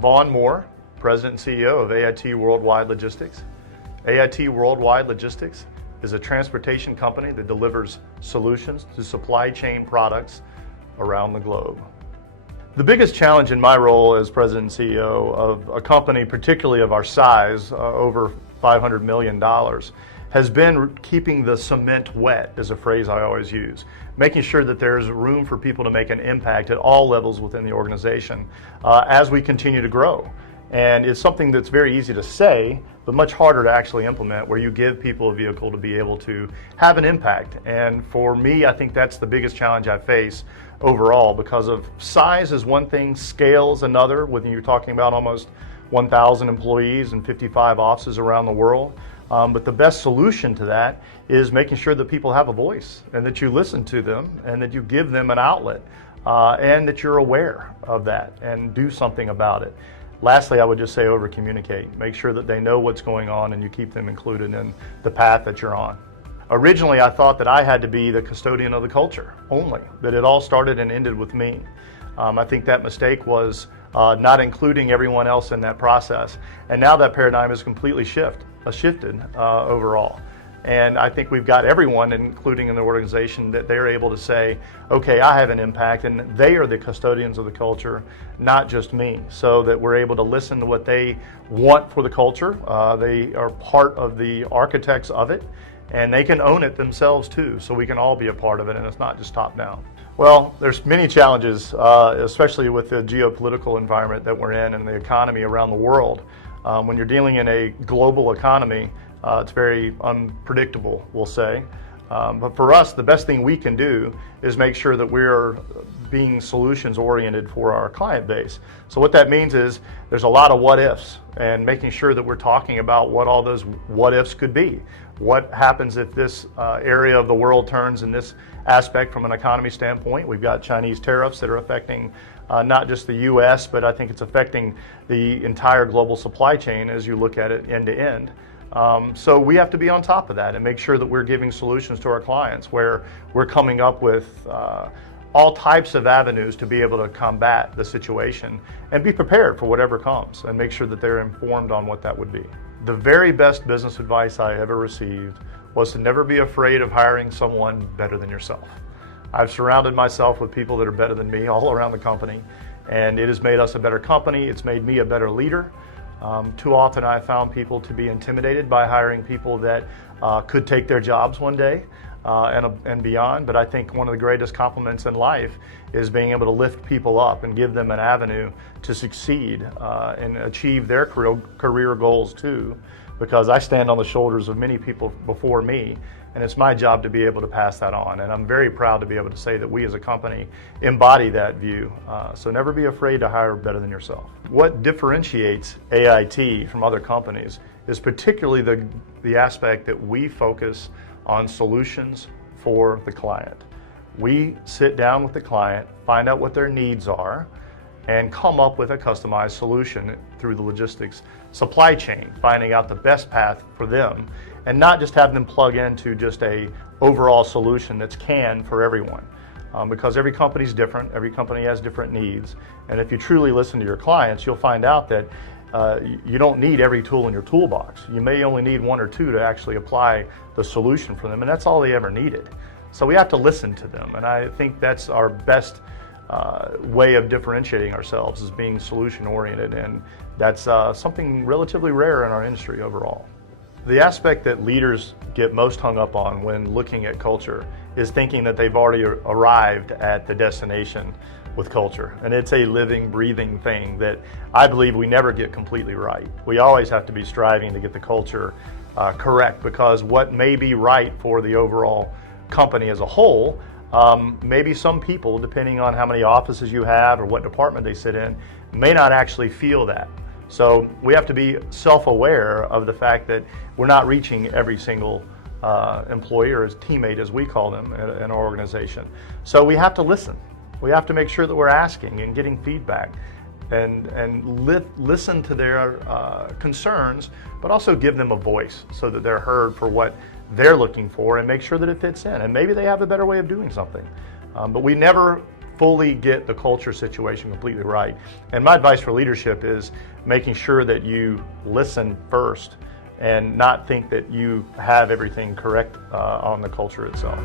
Vaughn, President and CEO of AIT Worldwide Logistics. AIT Worldwide Logistics is a transportation company that delivers solutions to supply chain products around the globe. The biggest challenge in my role as President and CEO of a company, particularly of our size, over $500 million, has been keeping the cement wet, is a phrase I always use. Making sure that there's room for people to make an impact at all levels within the organization as we continue to grow. And it's something that's very easy to say, but much harder to actually implement, where you give people a vehicle to be able to have an impact. And for me, I think that's the biggest challenge I face overall, because of size is one thing, scale is another, when you're talking about almost 1,000 employees and 55 offices around the world. But the best solution to that is making sure that people have a voice and that you listen to them and that you give them an outlet and that you're aware of that and do something about it. Lastly, I would just say over communicate. Make sure that they know what's going on and you keep them included in the path that you're on. Originally, I thought that I had to be the custodian of the culture only, that it all started and ended with me. I think that mistake was not including everyone else in that process. And now that paradigm is completely shifted overall. And I think we've got everyone, including in the organization, that they're able to say, okay, I have an impact, and they are the custodians of the culture, not just me. So that we're able to listen to what they want for the culture. They are part of the architects of it, and they can own it themselves too, so we can all be a part of it, and it's not just top down. Well, there's many challenges, especially with the geopolitical environment that we're in and the economy around the world. When you're dealing in a global economy, it's very unpredictable, we'll say. But for us, the best thing we can do is make sure that we're being solutions oriented for our client base. So what that means is there's a lot of what ifs, and making sure that we're talking about what all those what ifs could be. What happens if this area of the world turns in this aspect from an economy standpoint? We've got Chinese tariffs that are affecting not just the U.S., but I think it's affecting the entire global supply chain as you look at it end to end. So we have to be on top of that and make sure that we're giving solutions to our clients, where we're coming up with all types of avenues to be able to combat the situation and be prepared for whatever comes, and make sure that they're informed on what that would be. The very best business advice I ever received was to never be afraid of hiring someone better than yourself. I've surrounded myself with people that are better than me all around the company, and it has made us a better company. It's made me a better leader. Too often I found people to be intimidated by hiring people that could take their jobs one day and beyond. But I think one of the greatest compliments in life is being able to lift people up and give them an avenue to succeed and achieve their career goals too, because I stand on the shoulders of many people before me, and it's my job to be able to pass that on. And I'm very proud to be able to say that we as a company embody that view. So never be afraid to hire better than yourself. What differentiates AIT from other companies is particularly the aspect that we focus on solutions for the client. We sit down with the client, find out what their needs are, and come up with a customized solution through the logistics supply chain, finding out the best path for them, and not just have them plug into just a overall solution that's canned for everyone. Because every company's different, every company has different needs, and if you truly listen to your clients, you'll find out that you don't need every tool in your toolbox. You may only need one or two to actually apply the solution for them, and that's all they ever needed. So we have to listen to them, and I think that's our best way of differentiating ourselves, is being solution oriented, and that's something relatively rare in our industry overall. The aspect that leaders get most hung up on when looking at culture is thinking that they've already arrived at the destination with culture. And it's a living, breathing thing that I believe we never get completely right. We always have to be striving to get the culture correct, because what may be right for the overall company as a whole, maybe some people, depending on how many offices you have or what department they sit in, may not actually feel that. So we have to be self-aware of the fact that we're not reaching every single employee or teammate, as we call them in our organization. So we have to listen. We have to make sure that we're asking and getting feedback, and listen to their concerns, but also give them a voice so that they're heard for what they're looking for, and make sure that it fits in. And maybe they have a better way of doing something. But we never fully get the culture situation completely right. And my advice for leadership is making sure that you listen first and not think that you have everything correct on the culture itself.